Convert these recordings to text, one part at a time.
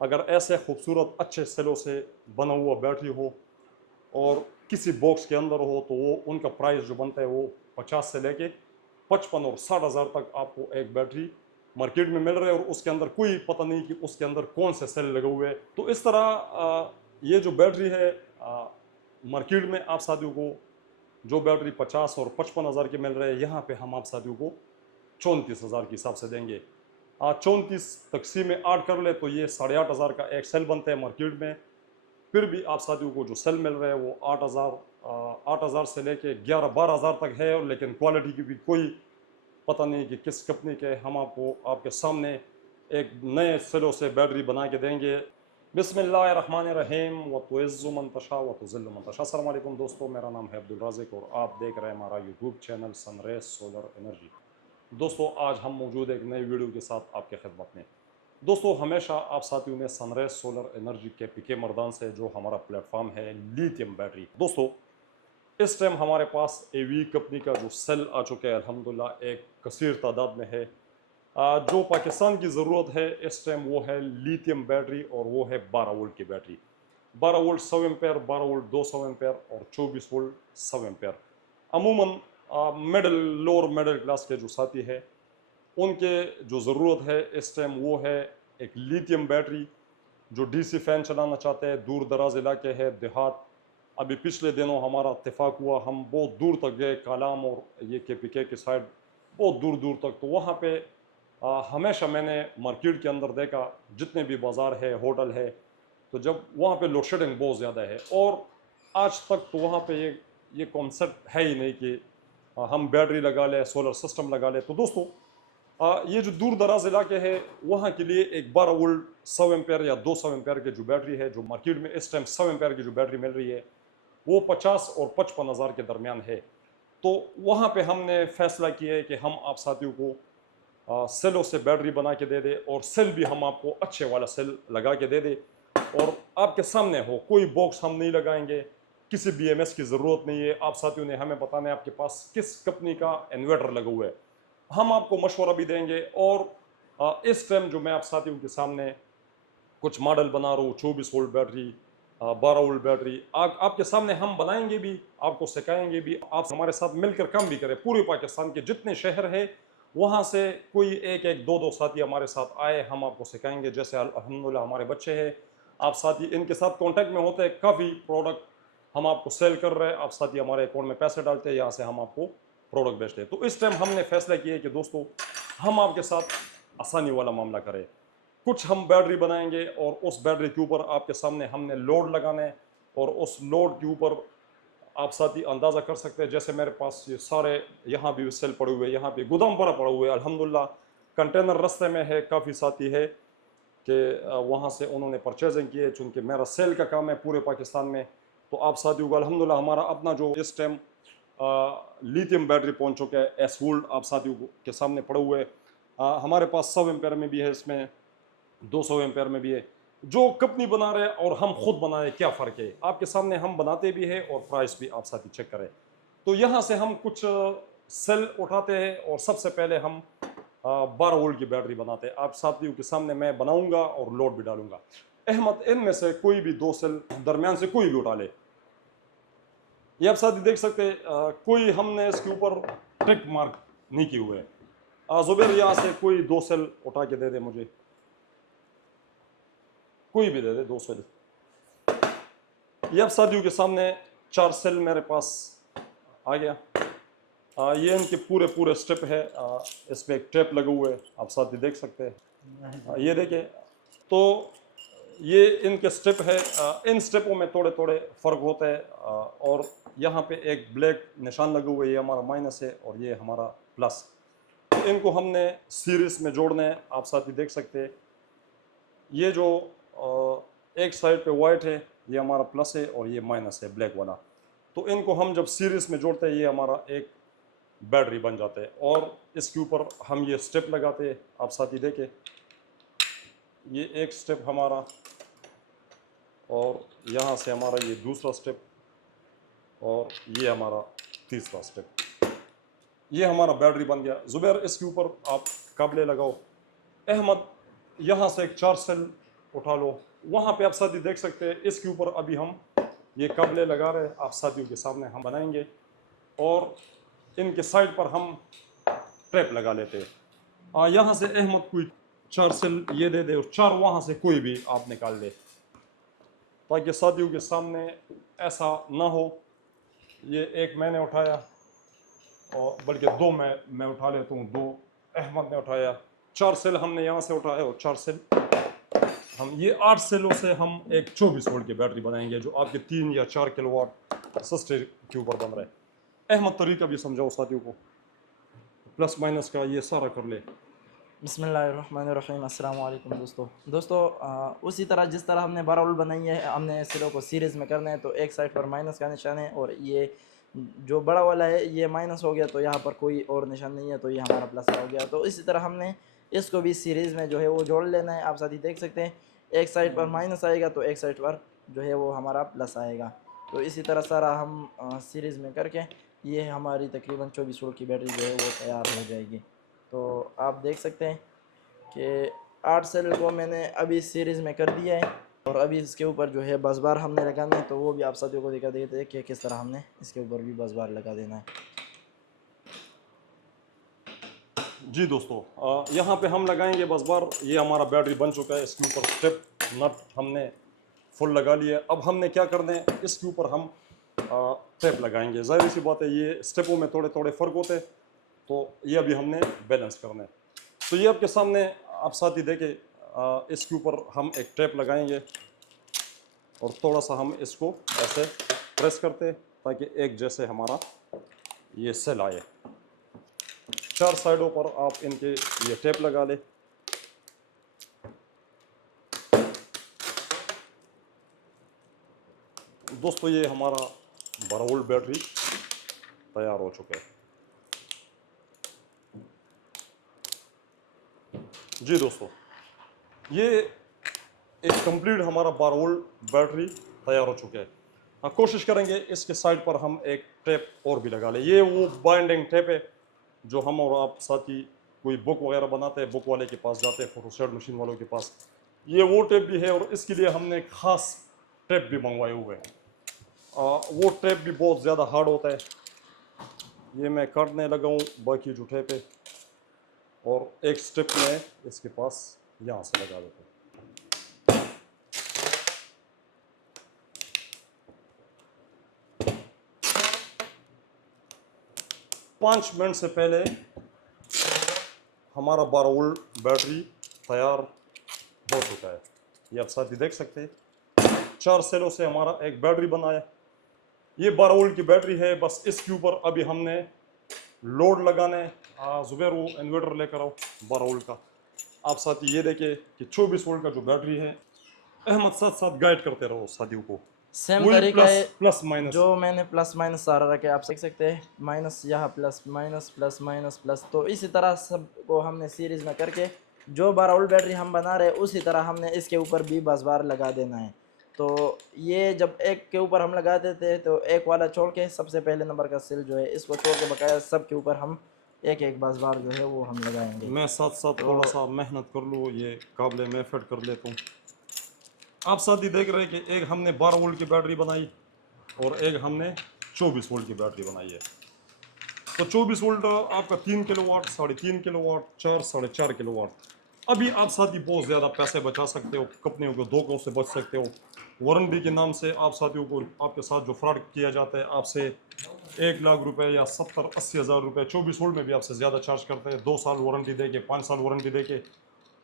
अगर ऐसे खूबसूरत अच्छे सेलों से बना हुआ बैटरी हो और किसी बॉक्स के अंदर हो तो वो उनका प्राइस जो बनता है वो 50 से लेके 55 और 60 हज़ार तक आपको एक बैटरी मार्केट में मिल रहा है और उसके अंदर कोई पता नहीं कि उसके अंदर कौन से सेल लगे हुए हैं। तो इस तरह ये जो बैटरी है मार्केट में आप साथियों को जो बैटरी 50 और 55 हज़ार की मिल रहे हैं, यहाँ पे हम आप साथियों को 34 हज़ार के हिसाब से देंगे। 34 तकसीम में 8 कर ले तो ये 8,500 का एक सेल बनता है मार्केट में। फिर भी आप साथियों को जो सेल मिल रहा है वो 8,000 से लेके 11-12 हज़ार तक है, और लेकिन क्वालिटी की भी कोई पता नहीं कि किस कंपनी के। हम आपको आपके सामने एक नए सेलों से बैटरी बना के देंगे। बिस्मिल्लाहिर्रहमानिर्रहीम व तुइज़्ज़ु मन तशा व तुज़िल्लु मन तशा। अस्सलाम वालेकुम दोस्तों, मेरा नाम है अब्दुल राज़िक और आप देख रहे हैं हमारा YouTube channel sun rays solar energy. दोस्तों, आज हम मौजूद एक नई वीडियो के साथ आपके खिदमत में। दोस्तों, हमेशा आप साथियों में सनरेज सोलर एनर्जी के पीके मर्दान से जो हमारा प्लेटफॉर्म है लिथियम बैटरी। दोस्तों, इस टाइम हमारे पास एवी कंपनी का जो सेल आ चुका है अल्हम्दुलिल्लाह एक कसीर तादाद में है। जो पाकिस्तान की ज़रूरत है इस टाइम वो है लिथियम बैटरी, और वो है 12 वोल्ट की battery. 12 volt 100 ampere, 12 volt 200 ampere और 24 वोल्ट 100 एम्पेयर। अमूमन मिडिल लोअर मिडिल क्लास के जो साथी है उनके जो ज़रूरत है इस टाइम वो है एक लिथियम बैटरी। जो डीसी फैन चलाना चाहते हैं, दूर दराज इलाके है, देहात। अभी पिछले दिनों हमारा इत्तेफाक हुआ, हम बहुत दूर तक गए, कालाम और ये के की साइड, बहुत दूर दूर तक। तो वहाँ पे हमेशा मैंने मार्केट के अंदर देखा जितने भी बाज़ार है, होटल है, तो जब वहाँ पे लोड शेडिंग बहुत ज़्यादा है, और आज तक तो वहाँ पे ये कॉन्सेप्ट है ही नहीं कि हम बैटरी लगा लें, सोलर सिस्टम लगा लें। तो दोस्तों, ये जो दूर दराज इलाके है वहाँ के लिए एक 12 वोल्ट 100 एम्पेयर या 200 एम्पेयर की जो बैटरी है, जो मार्केट में इस टाइम 100 एम्पेयर की जो बैटरी मिल रही है वो 50 और 55 हज़ार के दरमियान है। तो वहाँ पे हमने फैसला किया है कि हम आप साथियों को सेलों से बैटरी बना के दे दे, और सेल भी हम आपको अच्छे वाला सेल लगा के दे दे, और आपके सामने हो। कोई बॉक्स हम नहीं लगाएंगे, किसी बीएमएस की ज़रूरत नहीं है। आप साथियों ने हमें बताना है आपके पास किस कंपनी का इन्वर्टर लगा हुआ है, हम आपको मशवरा भी देंगे। और इस टाइम जो मैं आप साथियों के सामने कुछ मॉडल बना रहा हूँ, 24 वोल्ट बैटरी, 12 वोल्ट बैटरी, आपके सामने हम बनाएंगे भी, आपको सिखाएंगे भी। आप हमारे साथ मिलकर काम भी करें। पूरे पाकिस्तान के जितने शहर है वहाँ से कोई एक एक दो दो साथी हमारे साथ आए, हम आपको सिखाएंगे। जैसे अल्हम्दुलिल्लाह हमारे बच्चे हैं, आप साथी इनके साथ कांटेक्ट में होते हैं, काफ़ी प्रोडक्ट हम आपको सेल कर रहे हैं, आप साथी हमारे अकाउंट में पैसे डालते हैं, यहाँ से हम आपको प्रोडक्ट बेचते हैं। तो इस टाइम हमने फैसला किया कि दोस्तों, हम आपके साथ आसानी वाला मामला करें। कुछ हम बैटरी बनाएंगे और उस बैटरी के ऊपर आपके सामने हमने लोड लगाना है, और उस लोड के ऊपर आप साथी अंदाज़ा कर सकते हैं। जैसे मेरे पास ये सारे यहाँ भी सेल पड़े हुए हैं, यहाँ पे गोदाम पर पड़े हुए हैं अल्हम्दुलिल्लाह। कंटेनर रास्ते में है, काफ़ी साथी है कि वहाँ से उन्होंने परचेजिंग की है, चूँकि मेरा सेल का काम है पूरे पाकिस्तान में। तो आप साथियों को अल्हम्दुलिल्लाह हमारा अपना जो इस टाइम लिथियम बैटरी पहुँच चुका है एस वोल्ट, आप साथियों के सामने पड़े हुए हैं। हमारे पास 100 एम्पेयर में भी है, इसमें 200 एम्पेयर में भी है। जो कंपनी बना रहे और हम खुद बना रहे, क्या फ़र्क है? आपके सामने हम बनाते भी है और प्राइस भी आप साथी चेक करें। तो यहाँ से हम कुछ सेल उठाते हैं और सबसे पहले हम 12 वोल्ट की बैटरी बनाते हैं। आप साथियों के सामने मैं बनाऊंगा और लोड भी डालूंगा। अहमद, इनमें से कोई भी दो सेल दरमियान से कोई भी उठा ले। ये आप साथी देख सकते हैं, कोई हमने इसके ऊपर टिक मार्क नहीं किए हुए हैं। जुबैर, यहाँ से कोई दो सेल उठा के दे दे मुझे, कोई भी दे दे 2 सेल। ये अब साथियों के सामने 4 सेल मेरे पास आ गया। ये इनके पूरे पूरे स्टेप है। इसमें एक टेप लगा हुआ है, आप साथी देख सकते हैं। ये देखें, तो ये इनके स्टेप है। इन स्टेपों में थोड़े थोड़े फ़र्क होता है। और यहाँ पे एक ब्लैक निशान लगा हुआ है, ये हमारा माइनस है और ये हमारा प्लस। तो इनको हमने सीरीज़ में जोड़ना है, आप साथी देख सकते हैं। ये जो एक साइड पे वाइट है ये हमारा प्लस है और ये माइनस है ब्लैक वाला। तो इनको हम जब सीरीज़ में जोड़ते हैं ये हमारा एक बैटरी बन जाता है। और इसके ऊपर हम ये स्टेप लगाते हैं, आप साथी देखें, ये एक स्टेप हमारा, और यहाँ से हमारा ये दूसरा स्टेप, और ये हमारा तीसरा स्टेप। ये हमारा बैटरी बन गया। जुबैर, इसके ऊपर आप काबले लगाओ। अहमद, यहाँ से एक 4 सेल उठा लो। वहाँ पे आप साथी देख सकते हैं, इसके ऊपर अभी हम ये काबले लगा रहे हैं, आप साथियों के सामने हम बनाएंगे और इनके साइड पर हम ट्रैप लगा लेते हैं। यहाँ से अहमद कोई 4 सेल ये दे दे और 4 वहाँ से कोई भी आप निकाल ले, ताकि साथियों के सामने ऐसा ना हो। ये एक मैंने उठाया और बल्कि 2 मैं उठा लेता हूँ, 2 अहमद ने उठाया, 4 सेल हमने यहाँ से उठाया और 4 सेल हम ये 8 सेलों से हम एक 24 वोल्ट की बैटरी बनाएंगे, जो आपके 3 या 4 किलोवाट सस्ते के ऊपर बन रहा है। अहमद तरीका भी समझाओ साथियों को, प्लस माइनस का ये सारा कर ले। बिस्मिल्लाहिर्रहमानिर्रहीम। अस्सलाम वालेकुम दोस्तों, उसी तरह जिस तरह हमने 12 वोल्ट बनाई है, हमने सिलों को सीरीज़ में करना है। तो एक साइड पर माइनस का निशान है और ये जो बड़ा वाला है ये माइनस हो गया, तो यहाँ पर कोई और निशान नहीं है, तो ये हमारा प्लस हो गया। तो इसी तरह हमने इसको भी सीरीज़ में जो है वो जोड़ लेना है। आप साथी देख सकते हैं, एक साइड पर माइनस आएगा तो एक साइड पर जो है वो हमारा प्लस आएगा। तो इसी तरह सारा हम सीरीज़ में करके ये हमारी तकरीबन 24 वोल्ट की बैटरी जो है वो तैयार हो जाएगी। तो आप देख सकते हैं कि 8 सेल को मैंने अभी सीरीज़ में कर दिया है और अभी इसके ऊपर जो है बस बार हमने लगाना है। तो वो भी आप साथियों को दिखा देते हैं कि किस तरह हमने इसके ऊपर भी बस बार लगा देना है। जी दोस्तों, यहाँ पे हम लगाएंगे बस बार। ये हमारा बैटरी बन चुका है, इसके ऊपर स्टेप नट हमने फुल लगा लिया है। अब हमने क्या करना है, इसके ऊपर हम टेप लगाएंगे। जाहिर सी बात है, ये स्टेपों में थोड़े थोड़े फ़र्क होते हैं, तो ये अभी हमने बैलेंस करना है। तो ये आपके सामने आप साथी देखें, इसके ऊपर हम एक टेप लगाएंगे और थोड़ा सा हम इसको ऐसे प्रेस करते ताकि एक जैसे हमारा ये सेल आए। 4 साइडों पर आप इनके ये टेप लगा ले। दोस्तों, ये हमारा 12 वोल्ट बैटरी तैयार हो चुका है। जी दोस्तों, ये एक कंप्लीट हमारा 12 वोल्ट बैटरी तैयार हो चुका है। हाँ, कोशिश करेंगे इसके साइड पर हम एक टेप और भी लगा लें। ये वो बाइंडिंग टेप है जो हम और आप साथी कोई बुक वगैरह बनाते हैं, बुक वाले के पास जाते हैं, फोटोस्टेट मशीन वालों के पास। ये वो टेप भी है और इसके लिए हमने ख़ास टेप भी मंगवाए हुए हैं। वो टेप भी बहुत ज़्यादा हार्ड होता है। ये मैं काटने लगा हूँ बाकी जो टेप है, और एक स्टेप में इसके पास यहाँ से लगा देते हैं। 5 मिनट से पहले हमारा 12 वोल्ट बैटरी तैयार हो चुका है। ये आप साथी देख सकते हैं, 4 सेलों से हमारा एक बैटरी बना है। ये 12 वोल्ट की बैटरी है। बस इसके ऊपर अभी हमने लोड लगाना है। जुबैर, वो इन्वर्टर लेकर आओ 12 वोल्ट का। आप साथी ये देखें कि 24 वोल्ट का जो बैटरी है, अहमद साथ साथ गाइड करते रहो साथियों को। सेम वही तरीका है प्लस माइनस जो मैंने प्लस माइनस सारा रखे, आप देख सकते हैं, माइनस यहाँ plus minus plus minus plus. तो इसी तरह सबको हमने सीरीज़ में करके जो 12 वोल्ट बैटरी हम बना रहे हैं उसी तरह हमने इसके ऊपर भी बस बार लगा देना है। तो ये जब एक के ऊपर हम लगा देते हैं तो एक वाला छोड़ के सबसे पहले नंबर का सेल जो है इसको छोड़ के बकाया सब के ऊपर हम एक एक बस बार जो है वो हम लगाएंगे। मैं साथ साथ थोड़ा सा मेहनत कर लूँ, ये काबले में फिट कर लेता हूँ। आप साथी देख रहे हैं कि एक हमने 12 वोल्ट की बैटरी बनाई और एक हमने 24 वोल्ट की बैटरी बनाई है। तो 24 वोल्ट आपका 3 किलोवाट, 3.5 किलोवाट, 4, 4.5 किलोवाट। अभी आप साथी बहुत ज़्यादा पैसे बचा सकते हो, कंपनियों को धोखों से बच सकते हो। वारंटी के नाम से आप साथियों को आपके साथ जो फ्रॉड किया जाता है, आपसे 1 लाख रुपए या 70-80 हज़ार रुपये 24 वोल्ट में भी आपसे ज़्यादा चार्ज करते हैं। 2 साल वारंटी दे के, 5 साल वारंटी दे के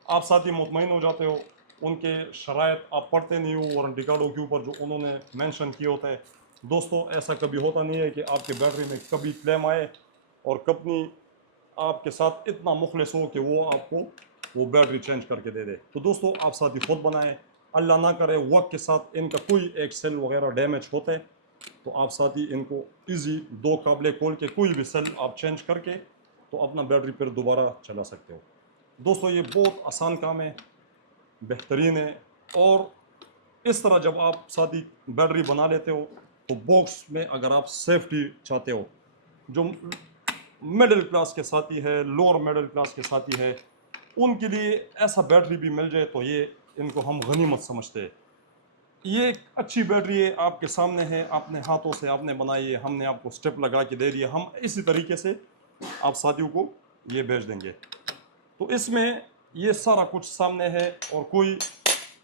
आप साथी मुतमईन हो जाते हो। उनके शराइत आप पढ़ते नहीं हो वारंटी कार्डों के ऊपर जो उन्होंने मेंशन किए होते हैं। दोस्तों, ऐसा कभी होता नहीं है कि आपके बैटरी में कभी क्लेम आए और कंपनी आपके साथ इतना मुखलिस हो कि वो आपको वो बैटरी चेंज करके दे दे। तो दोस्तों, आप साथी खुद बनाएं। अल्लाह ना करे वक्त के साथ इनका कोई एक सेल वगैरह डैमेज होता है तो आप साथी इनको इजी 2 काबले खोल के कोई भी सेल आप चेंज करके तो अपना बैटरी फिर दोबारा चला सकते हो। दोस्तों, ये बहुत आसान काम है, बेहतरीन है। और इस तरह जब आप साथी बैटरी बना लेते हो तो बॉक्स में अगर आप सेफ्टी चाहते हो, जो मिडिल क्लास के साथी है, लोअर मिडिल क्लास के साथी है, उनके लिए ऐसा बैटरी भी मिल जाए तो ये इनको हम गनीमत समझते हैं। ये एक अच्छी बैटरी है, आपके सामने है, आपने हाथों से आपने बनाई है, हमने आपको स्टेप लगा के दे दिया। हम इसी तरीके से आप साथियों को ये भेज देंगे। तो इसमें ये सारा कुछ सामने है और कोई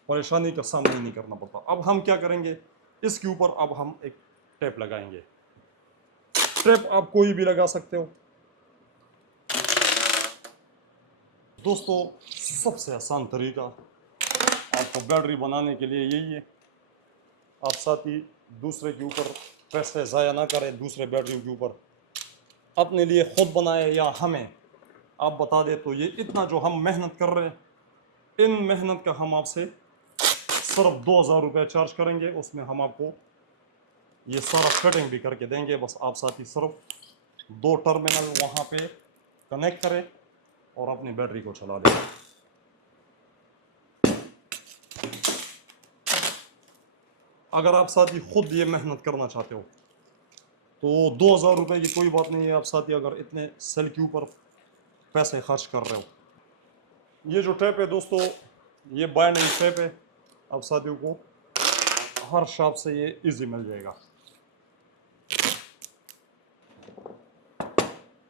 परेशानी का सामना नहीं करना पड़ता। अब हम क्या करेंगे, इसके ऊपर अब हम एक टेप लगाएंगे। टेप आप कोई भी लगा सकते हो दोस्तों। सबसे आसान तरीका आपको बैटरी बनाने के लिए यही है। आप साथ ही दूसरे के ऊपर पैसे ज़ाया ना करें, दूसरे बैटरी के ऊपर अपने लिए खुद बनाए या हमें आप बता दें। तो ये इतना जो हम मेहनत कर रहे हैं, इन मेहनत का हम आपसे सिर्फ 2000 रुपये चार्ज करेंगे। उसमें हम आपको ये सारा फिटिंग भी करके देंगे। बस आप साथ ही सिर्फ 2 टर्मिनल वहाँ पे कनेक्ट करें और अपनी बैटरी को चला दें। अगर आप साथ ही खुद ये मेहनत करना चाहते हो तो 2000 रुपये की कोई बात नहीं है। आप साथ ही अगर इतने सेल के ऊपर पैसे खर्च कर रहे हो। ये जो टैप है दोस्तों, ये बाइंडिंग टैप है। आप साथियों को हर शॉप से ये इजी मिल जाएगा।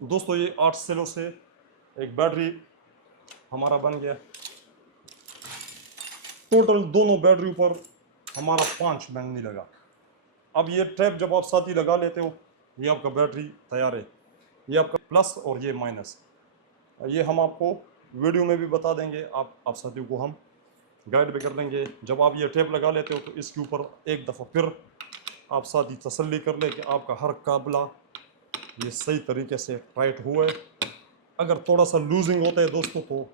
दोस्तों ये 8 सेलों से एक बैटरी हमारा बन गया। टोटल दोनों बैटरी पर हमारा 5 महीने लगा। अब ये टैप जब आप साथ ही लगा लेते हो, ये आपका बैटरी तैयार है। ये आपका प्लस और ये माइनस, ये हम आपको वीडियो में भी बता देंगे। आप साथियों को हम गाइड भी कर देंगे। जब आप ये टेप लगा लेते हो तो इसके ऊपर एक दफ़ा फिर आप साथ ही तसल्ली कर ले कि आपका हर काबला ये सही तरीके से टाइट हुआ है। अगर थोड़ा सा लूजिंग होता है दोस्तों तो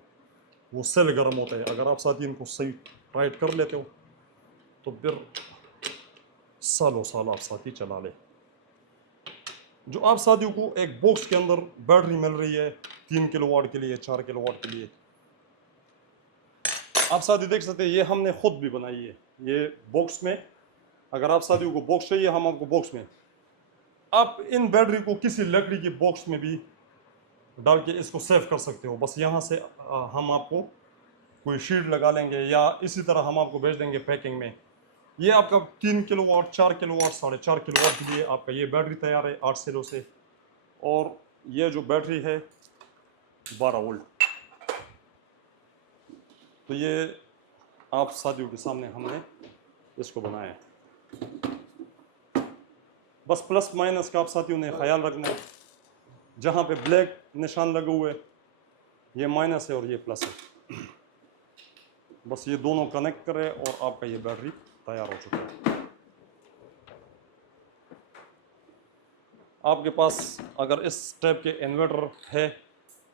वो सेल गर्म होता है। अगर आप साथ ही इनको सही टाइट कर लेते हो तो फिर सालों साल आप साथ ही चला ले। जो आप साथियों को एक बॉक्स के अंदर बैटरी मिल रही है 3 किलोवाट के लिए, 4 किलोवाट के लिए, आप साथी देख सकते हैं ये हमने खुद भी बनाई है। ये बॉक्स में, अगर आप साथियों को बॉक्स चाहिए हम आपको बॉक्स में, आप इन बैटरी को किसी लकड़ी की बॉक्स में भी डाल के इसको सेव कर सकते हो। बस यहाँ से हम आपको कोई शीट लगा लेंगे या इसी तरह हम आपको भेज देंगे पैकिंग में। ये आपका 3 किलोवाट, 4 किलोवाट, 4.5 किलोवाट के लिए आपका ये बैटरी तैयार है 8 सेलों से। और ये जो बैटरी है 12 वोल्ट। तो ये आप साथियों के सामने हमने इसको बनाया है। बस प्लस माइनस का आप साथियों ने ख्याल रखना है। जहाँ पे ब्लैक निशान लगे हुए ये माइनस है और ये प्लस है। बस ये दोनों कनेक्ट करें और आपका ये बैटरी तैयार हो चुका है। आपके पास अगर इस टाइप के इन्वर्टर है,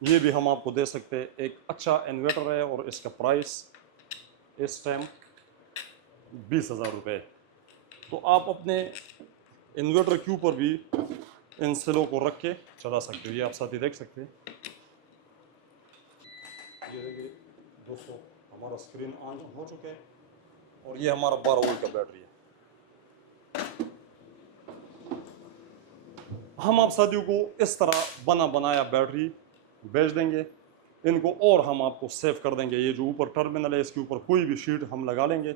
ये भी हम आपको दे सकते हैं। एक अच्छा इन्वर्टर है और इसका प्राइस इस टाइम 20,000 रुपये। तो आप अपने इन्वर्टर के ऊपर भी इन सेलों को रख के चला सकते हो। ये आप साथी देख सकते हैं। ये देखिए दोस्तों, हमारा स्क्रीन ऑन हो चुका है और ये हमारा 12 वोल्ट का बैटरी है। हम आप साथियों को इस तरह बना बनाया बैटरी भेज देंगे। इनको और हम आपको सेव कर देंगे। ये जो ऊपर टर्मिनल है इसके ऊपर कोई भी शीट हम लगा लेंगे,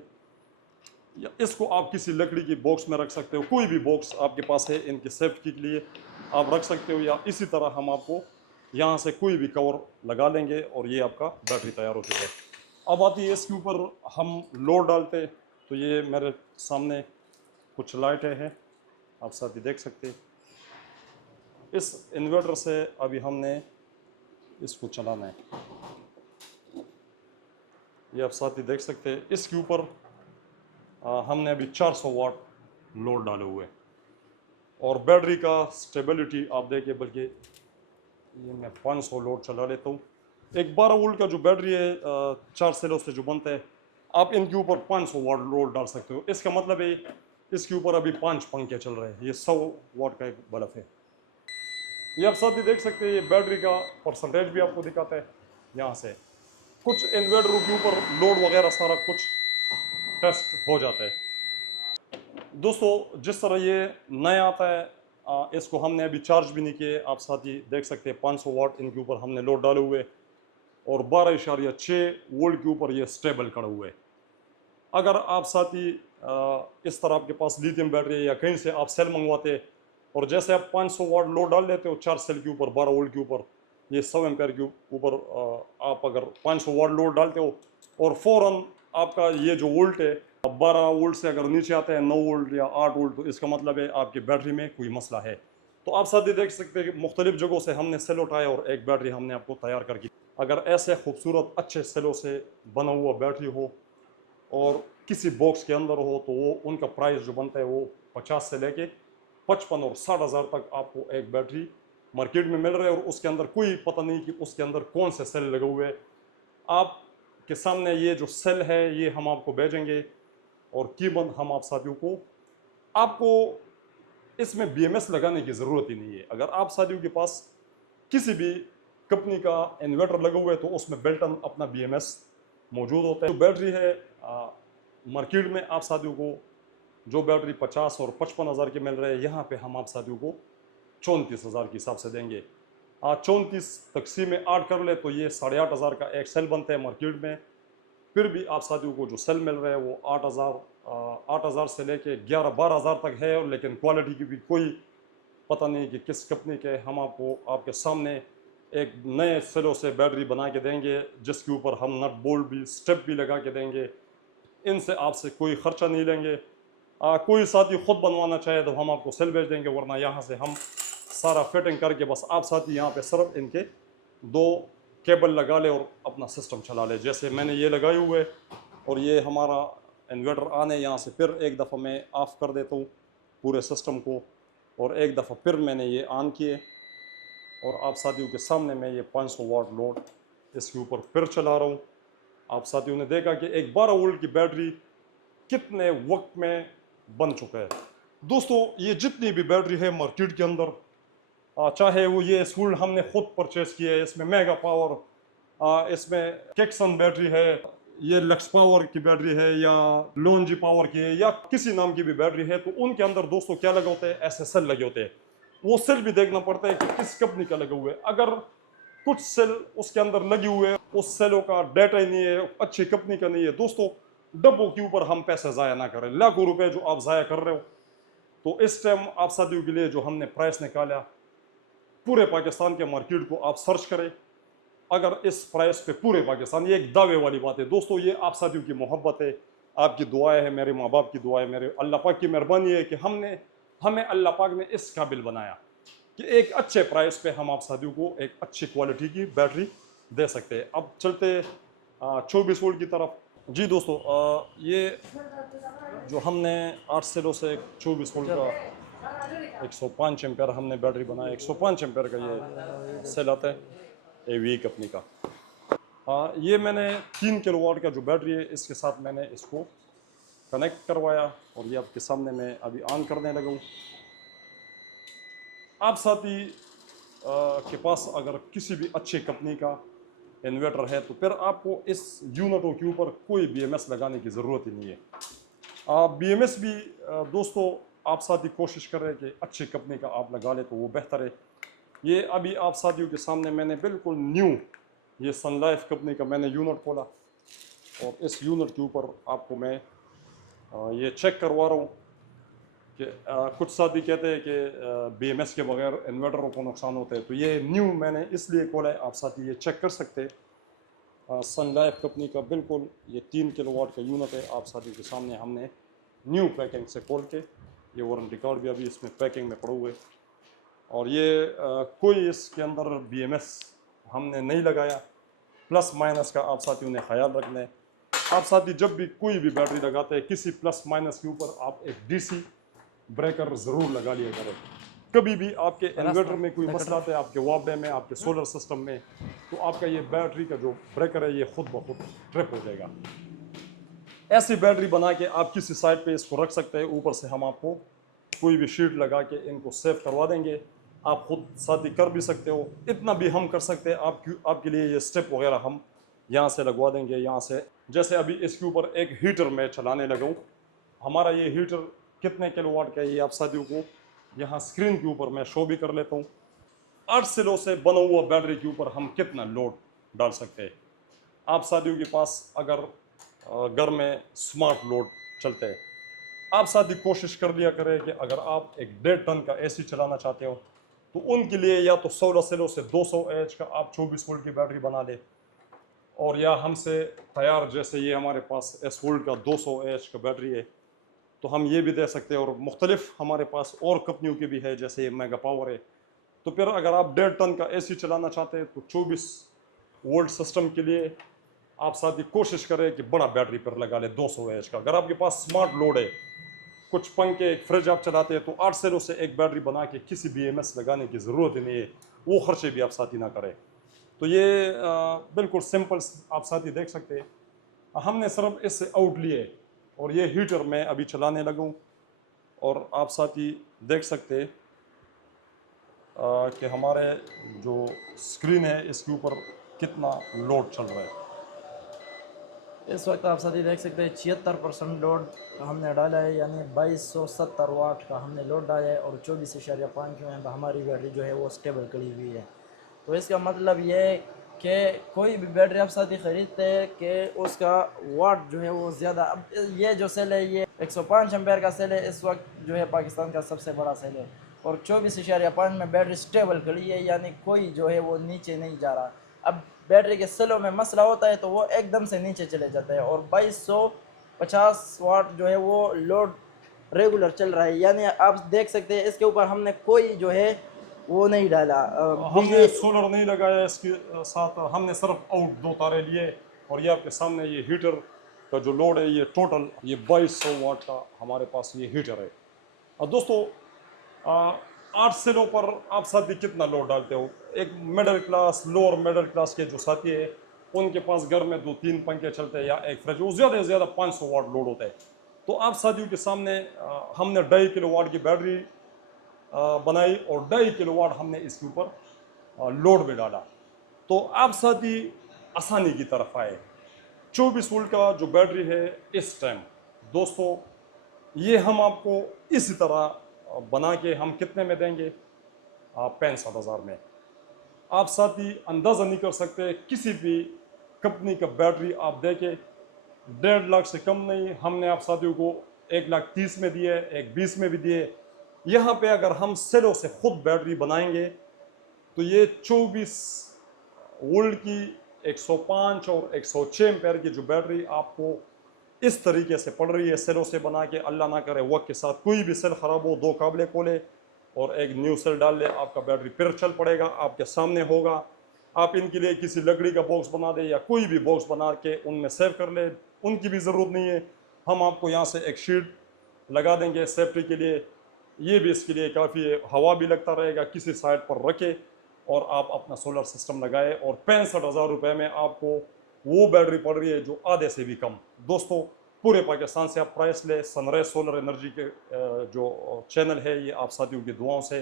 या इसको आप किसी लकड़ी की बॉक्स में रख सकते हो। कोई भी बॉक्स आपके पास है इनके सेफ्टी के लिए आप रख सकते हो, या इसी तरह हम आपको यहाँ से कोई भी कवर लगा लेंगे और ये आपका बैटरी तैयार हो चुका है। अब आती है इसके ऊपर हम लोड डालते। तो ये मेरे सामने कुछ लाइटें हैं, आप साथी देख सकते हैं। इस इन्वर्टर से अभी हमने इसको चलाना है। ये आप साथी देख सकते हैं। इसके ऊपर हमने अभी 400 वाट लोड डाले हुए और बैटरी का स्टेबिलिटी आप देखिए, बल्कि ये मैं 500 लोड चला लेता हूँ। एक 12 वोल्ट का जो बैटरी है 4 सेलों से जो बनता है, आप इनके ऊपर 500 वाट लोड डाल सकते हो। इसका मतलब है इसके ऊपर अभी 5 पंखे चल रहे हैं। ये 100 वाट का एक बल्ब है। ये आप साथ ही देख सकते हैं। ये बैटरी का परसेंटेज भी आपको दिखाता है। यहाँ से कुछ इन्वर्टरों के ऊपर लोड वगैरह सारा कुछ टेस्ट हो जाता है। दोस्तों जिस तरह ये नया आता है, इसको हमने अभी चार्ज भी नहीं किए। आप साथ ही देख सकते हैं 500 वाट इनके ऊपर हमने लोड डाले हुए और 12.6 वोल्ट के ऊपर ये स्टेबल खड़ा हुआ है। अगर आप साथी इस तरह आपके पास लिथियम बैटरी है या कहीं से आप सेल मंगवाते और जैसे आप 500 वाट लोड डाल लेते हो 4 सेल के ऊपर 12 वोल्ट के ऊपर, ये 100 एम्पेयर के ऊपर आप अगर 500 वाट लोड डालते हो और फ़ौरन आपका ये जो वोल्ट है 12 वोल्ट से अगर नीचे आता है 9 वोल्ट या 8 वोल्ट, तो इसका मतलब है आपकी बैटरी में कोई मसला है। तो आप साथ ही देख सकते हैं कि मुख्तलिफ जगहों से हमने सेल उठाए और एक बैटरी हमने आपको तैयार करके। अगर ऐसे खूबसूरत अच्छे सेलों से बना हुआ बैटरी हो और किसी बॉक्स के अंदर हो तो वो उनका प्राइस जो बनता है वो 50 से लेके 55 और 60 हज़ार तक आपको एक बैटरी मार्केट में मिल रहा है। और उसके अंदर कोई पता नहीं कि उसके अंदर कौन से सेल लगे हुए हैं। आपके सामने ये जो सेल है ये हम आपको भेजेंगे और कीमत हम आप साथियों को, आपको इसमें BMS लगाने की ज़रूरत ही नहीं है। अगर आप साथियों के पास किसी भी कंपनी का इन्वर्टर लगा हुआ है तो उसमें बेल्टन अपना BMS मौजूद होता है। जो बैटरी है मार्केट में आप साथियों को जो बैटरी 50 और 55 हज़ार के मिल रहे हैं, यहाँ पे हम आप साथियों को 34 हज़ार के हिसाब से देंगे। 34 तकसीम में 8 कर ले तो ये 8.5 हज़ार का एक सेल बनता है मार्केट में। फिर भी आप साथियों को जो सेल मिल रहा है वो 8 हज़ार से लेके 11-12 हज़ार तक है। और लेकिन क्वालिटी की भी कोई पता नहीं कि किस कंपनी के। हम आपको आपके सामने एक नए सेलों से बैटरी बना के देंगे जिसके ऊपर हम नट बोल्ट भी स्टेप भी लगा के देंगे। इनसे आपसे कोई ख़र्चा नहीं लेंगे। कोई साथी ख़ुद बनवाना चाहे तो हम आपको सेल भेज देंगे, वरना यहाँ से हम सारा फिटिंग करके बस आप साथी यहाँ पे सिर्फ इनके 2 केबल लगा ले और अपना सिस्टम चला ले। जैसे मैंने ये लगाए हुए और ये हमारा इन्वर्टर आने यहाँ से फिर एक दफ़ा मैं ऑफ़ कर देता हूँ पूरे सिस्टम को और एक दफ़ा फिर मैंने ये ऑन किए और आप साथियों के सामने मैं ये 500 वाट लोड इसके ऊपर फिर चला रहा हूँ। आप साथियों ने देखा कि एक 12 वोल्ट की बैटरी कितने वक्त में बन चुका है। दोस्तों ये जितनी भी बैटरी है मार्केट के अंदर, चाहे वो ये स्कूल हमने खुद परचेस किया है, इसमें मेगा पावर, इसमें केक्सन बैटरी है, ये लक्स पावर की बैटरी है या लोनजी पावर की है या किसी नाम की भी बैटरी है, तो उनके अंदर दोस्तों क्या लगे होते हैं, ऐसे सेल लगे होते हैं। वो सेल भी देखना पड़ता है कि किस कंपनी का लगे हुए हैं। अगर कुछ सेल उसके अंदर लगे हुए हैं, उस सेलों का डाटा ही नहीं है, अच्छी कंपनी का नहीं है, दोस्तों डब्बों के ऊपर हम पैसे ज़ाया ना करें। लाखों रुपए जो आप ज़ाया कर रहे हो, तो इस टाइम आप साथियों के लिए जो हमने प्राइस निकाला पूरे पाकिस्तान के मार्केट को आप सर्च करें। अगर इस प्राइस पे पूरे पाकिस्तान, ये एक दावे वाली बात है दोस्तों, ये आप साथियों की मोहब्बत है, आपकी दुआएं है, मेरे माँ बाप की दुआएं, मेरे अल्लाह पाक की मेहरबानी है कि हमें अल्लाह पाक ने इस काबिल बनाया कि एक अच्छे प्राइस पे हम आप साथियों को एक अच्छी क्वालिटी की बैटरी दे सकते हैं। अब चलते 24 वोल्ट की तरफ। जी दोस्तों, ये जो हमने 8 सेलों से 24 वोल्ट का 105 एम्पेयर हमने बैटरी बनाया। 105 एम्पेयर का ये सेल आता है AVE कंपनी का। ये मैंने 3 किलोवाट का जो बैटरी है इसके साथ मैंने इसको कनेक्ट करवाया और ये आपके सामने मैं अभी ऑन करने लगा हूँ। आप साथी के पास अगर किसी भी अच्छी कंपनी का इन्वर्टर है तो फिर आपको इस यूनिटों के ऊपर कोई BMS लगाने की ज़रूरत ही नहीं है। BMS भी दोस्तों आप साथी कोशिश कर रहे हैं कि अच्छी कंपनी का आप लगा ले तो वो बेहतर है। ये अभी आप साथियों के सामने मैंने बिल्कुल न्यू ये सन लाइफ कंपनी का मैंने यूनिट खोला और इस यूनिट के ऊपर आपको मैं ये चेक करवा रहा हूँ कि कुछ साथी कहते हैं कि BMS के बगैर इन्वर्टरों को नुकसान होता है, तो ये न्यू मैंने इसलिए खोला है, आप साथी ये चेक कर सकते हैं। सन लाइफ कंपनी का बिल्कुल ये 3 किलोवाट का यूनिट है। आप साथियों के सामने हमने न्यू पैकिंग से खोल के, ये वारंटी कार्ड भी अभी इसमें पैकिंग में पड़े हुए और ये कोई इसके अंदर BMS हमने नहीं लगाया। प्लस माइनस का आप साथियों ने ख्याल रखना है। आप साथी जब भी कोई भी बैटरी लगाते हैं किसी प्लस माइनस के ऊपर आप एक DC ब्रेकर ज़रूर लगा लिया करें। कभी भी आपके इन्वर्टर में कोई मसला आता है, आपके वाबे में, आपके सोलर सिस्टम में, तो आपका ये बैटरी का जो ब्रेकर है ये खुद ब खुद ट्रिप हो जाएगा। ऐसी बैटरी बना के आप किसी साइड पे इसको रख सकते हैं। ऊपर से हम आपको कोई भी शीट लगा के इनको सेफ करवा देंगे। आप खुद साथी कर भी सकते हो, इतना भी हम कर सकते हैं आपके लिए। ये स्टेप वगैरह हम यहाँ से लगवा देंगे। यहाँ से जैसे अभी इसके ऊपर एक हीटर मैं चलाने लगा हूँ। हमारा ये हीटर कितने किलोवाट का है ये आप साथियों को यहाँ स्क्रीन के ऊपर मैं शो भी कर लेता हूँ। 8 सेलों से बना हुआ बैटरी के ऊपर हम कितना लोड डाल सकते हैं। आप साथियों के पास अगर घर में स्मार्ट लोड चलते हैं। आप साथी कोशिश कर लिया करें कि अगर आप एक 1.5 टन का एसी चलाना चाहते हो तो उनके लिए या तो 16 सेलों से 200 एच का आप 24 वोल्ट की बैटरी बना ले, और या हमसे तैयार जैसे ये हमारे पास एस वोल्ट का 200 एच का बैटरी है तो हम ये भी दे सकते हैं। और मुख्तलिफ हमारे पास और कंपनियों की भी है, जैसे ये मेगा पावर है। तो फिर अगर आप 1.5 टन का एसी चलाना चाहते हैं तो 24 वोल्ट सिस्टम के लिए आप साथ ही कोशिश करें कि बड़ा बैटरी पर लगा ले 200 एच का। अगर आपके पास स्मार्ट लोड है, कुछ पंखे, एक फ्रिज आप चलाते हैं, तो 8 सेलों से एक बैटरी बना के किसी BMS लगाने की ज़रूरत ही नहीं है, वो खर्चे भी आप साथी ना करें। तो ये बिल्कुल सिंपल आप साथी देख सकते हैं। हमने सिर्फ इससे आउट लिए और ये हीटर मैं अभी चलाने लगूँ, और आप साथी देख सकते हैं कि हमारे जो स्क्रीन है इसके ऊपर कितना लोड चल रहा है। इस वक्त आप साथी देख सकते हैं 76% लोड हमने डाला है, यानी 2270 वाट का हमने लोड डाला है और 24.5 में हमारी बैटरी जो है वो स्टेबल करी हुई है। तो इसका मतलब ये है कि कोई भी बैटरी आप साथी ख़रीदते हैं कि उसका वाट जो है वो ज़्यादा। अब ये जो सेल है ये 105 एम्पेयर का सेल है, इस वक्त जो है पाकिस्तान का सबसे बड़ा सेल है, और 24.5 में बैटरी स्टेबल खड़ी है, यानी कोई जो है वो नीचे नहीं जा रहा। अब बैटरी के सेलों में मसला होता है तो वो एकदम से नीचे चले जाता है, और 2250 वाट जो है वो लोड रेगुलर चल रहा है, यानी आप देख सकते हैं इसके ऊपर हमने कोई जो है वो नहीं डाला हमने बिजली। सोलर नहीं लगाया इसके साथ, हमने सिर्फ आउट 2 तारे लिए, और ये आपके सामने ये हीटर का जो लोड है ये टोटल ये 2200 वाट का हमारे पास ये हीटर है। और दोस्तों 8 सेलों पर आप साथी कितना लोड डालते हो? एक middle class, lower middle class के जो साथी है उनके पास घर में 2-3 पंखे चलते हैं या एक फ्रिज, वो ज़्यादा से ज़्यादा 500 वाट लोड होता है। तो आप साथियों के सामने हमने 2.5 किलोवाट की बैटरी बनाई और 2.5 किलोवाट हमने इसके ऊपर लोड में डाला। तो आप साथी आसानी की तरफ आए। 24 वोल्ट का जो बैटरी है इस टाइम दोस्तों, ये हम आपको इसी तरह बना के हम कितने में देंगे? 65,000 में। आप साथी अंदाज़ा नहीं कर सकते, किसी भी कंपनी का बैटरी आप दे के 1.5 लाख से कम नहीं, हमने आप साथियों को 1,30,000 में दिए, 1,20,000 में भी दिए। यहाँ पे अगर हम सेलों से खुद बैटरी बनाएंगे तो ये 24 वोल्ट की 105 और 106 एम्पेयर की जो बैटरी आपको इस तरीके से पड़ रही है सेलों से बना के, अल्लाह ना करे वक्त के साथ कोई भी सेल ख़राब हो, 2 काबले खोले और एक न्यू सेल डाल ले, आपका बैटरी फिर चल पड़ेगा, आपके सामने होगा। आप इनके लिए किसी लकड़ी का बॉक्स बना दे या कोई भी बॉक्स बना के उनमें सेव कर ले, उनकी भी ज़रूरत नहीं है। हम आपको यहाँ से एक शीट लगा देंगे सेफ्टी के लिए, ये भी इसके लिए काफ़ी है, हवा भी लगता रहेगा। किसी साइड पर रखे और आप अपना सोलर सिस्टम लगाए और 65,000 रुपये में आपको वो बैटरी पड़ रही है जो आधे से भी कम। दोस्तों पूरे पाकिस्तान से आप प्राइस ले, सनराइज सोलर एनर्जी के जो चैनल है ये आप साथियों की दुआओं से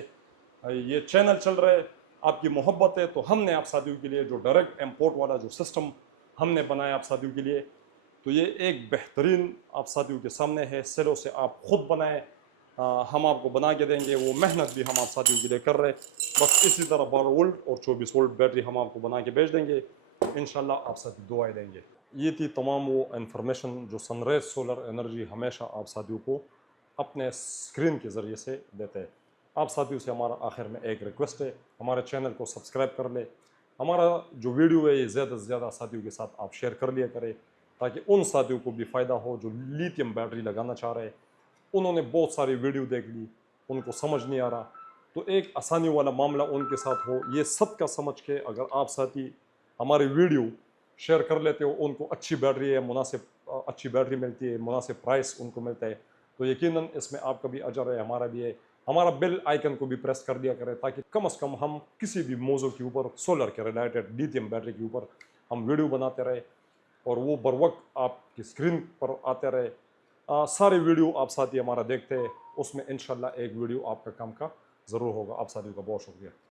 ये चैनल चल रहा है, आपकी मोहब्बत है, तो हमने आप साथियों के लिए जो डायरेक्ट इम्पोर्ट वाला जो सिस्टम हमने बनाया आप साथियों के लिए, तो ये एक बेहतरीन आप साथियों के सामने है। सेलों से आप खुद बनाएं, हम आपको बना के देंगे, वो मेहनत भी हम आप साथियों के लिए कर रहे हैं। बस इसी तरह 12 वोल्ट और 24 वोल्ट बैटरी हम आपको बना के भेज देंगे, इंशाल्लाह आप साथी दुआएं देंगे। ये थी तमाम वो इन्फॉर्मेशन जो सनराइज सोलर एनर्जी हमेशा आप साथियों को अपने स्क्रीन के ज़रिए से देते हैं। आप साथियों से हमारा आखिर में एक रिक्वेस्ट है, हमारे चैनल को सब्सक्राइब कर ले, हमारा जो वीडियो है ये ज़्यादा से ज़्यादा साथियों के साथ आप शेयर कर लिया करें, ताकि उन साथियों को भी फ़ायदा हो जो लिथियम बैटरी लगाना चाह रहे हैं। उन्होंने बहुत सारी वीडियो देख ली, उनको समझ नहीं आ रहा, तो एक आसानी वाला मामला उनके साथ हो, ये सब का समझ के अगर आप साथी हमारी वीडियो शेयर कर लेते हो, उनको अच्छी बैटरी है, मुनासिब अच्छी बैटरी मिलती है, मुनासिब प्राइस उनको मिलता है, तो यकीनन इसमें आपका भी अजर है, हमारा भी है। हमारा बेल आइकन को भी प्रेस कर दिया करें ताकि कम से कम हम किसी भी मौजू के ऊपर सोलर के रिलेटेड लिथियम बैटरी के ऊपर हम वीडियो बनाते रहे और वो बर वक्त आपकी स्क्रीन पर आते रहे। सारे वीडियो आप साथी हमारा देखते हैं, उसमें इंशाल्लाह एक वीडियो आपका काम का ज़रूर होगा। आप साथियों का बहुत शुक्रिया।